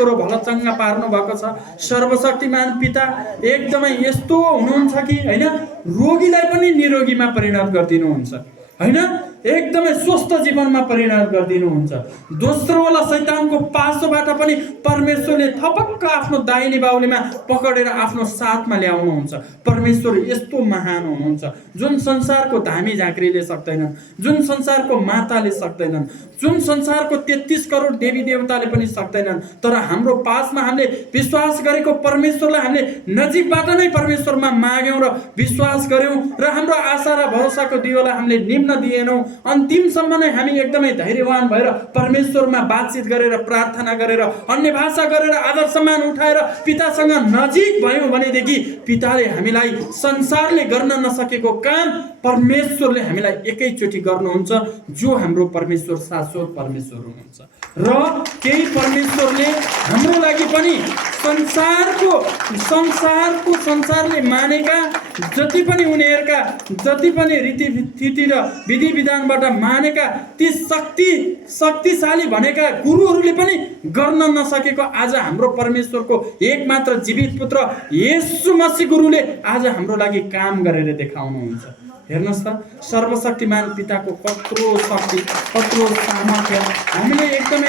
जिब्रो भलचङ्गा पार्नु भएको छ। सर्वशक्तिमान पिता एकदमै यस्तो हुनुहुन्छ कि हैन, रोगीलाई पनि निरोगीमा परिणत गरिदिनुहुन्छ हैन, एकदमै स्वस्थ जीवनमा परिणत गरिदिनुहुन्छ। दोस्रो वाला शैतानको पासोबाट पनि परमेश्वरले थपक्क आफ्नो दाहिने बाहुलीमा पकडेर आफ्नो साथमा ल्याउनुहुन्छ। परमेश्वर यस्तो महान हुनुहुन्छ जुन संसारको धामी झाँक्रीले सक्दैनन्, जुन संसारको माताले सक्दैनन्, जुन संसारको 33 करोड देवी देवताले पनि सक्दैनन्। तर हाम्रो पासमा हामीले विश्वास गरेको परमेश्वरलाई हामीले नजिकबाट नै परमेश्वरमा माग्यौँ र विश्वास गर्यौँ र हाम्रो आशा र भरोसाको दियोलाई हामीले निम्न दिएनौँ। अन्तिमसम्म नै हामी एकदमै धैर्यवान भएर परमेश्वरमा बातचित गरेर, प्रार्थना गरेर, अन्य भाषा गरेर, आदर सम्मान उठाएर पितासँग नजिक भयौँ भनेदेखि पिताले हामीलाई संसारले गर्न नसकेको काम परमेश्वरले हामीलाई एकैचोटि गर्नुहुन्छ। जो हाम्रो परमेश्वर शाश्वत परमेश्वर हुनुहुन्छ र केही परमेश्वरले हाम्रो लागि पनि संसारले मानेका जति पनि उनीहरूका जति पनि रीतिथिति र विधि विधानबाट मानेका ती शक्तिशाली भनेका गुरुहरूले पनि गर्न नसकेको आज हाम्रो परमेश्वरको एकमात्र जीवित पुत्र येशू मसीह गुरुले आज हाम्रो लागि काम गरेर देखाउनुहुन्छ। हेर्नुहोस् त, सर्वशक्तिमान पिताको कत्रो शक्ति, कत्रो सामर्थ्य हामीले एकदमै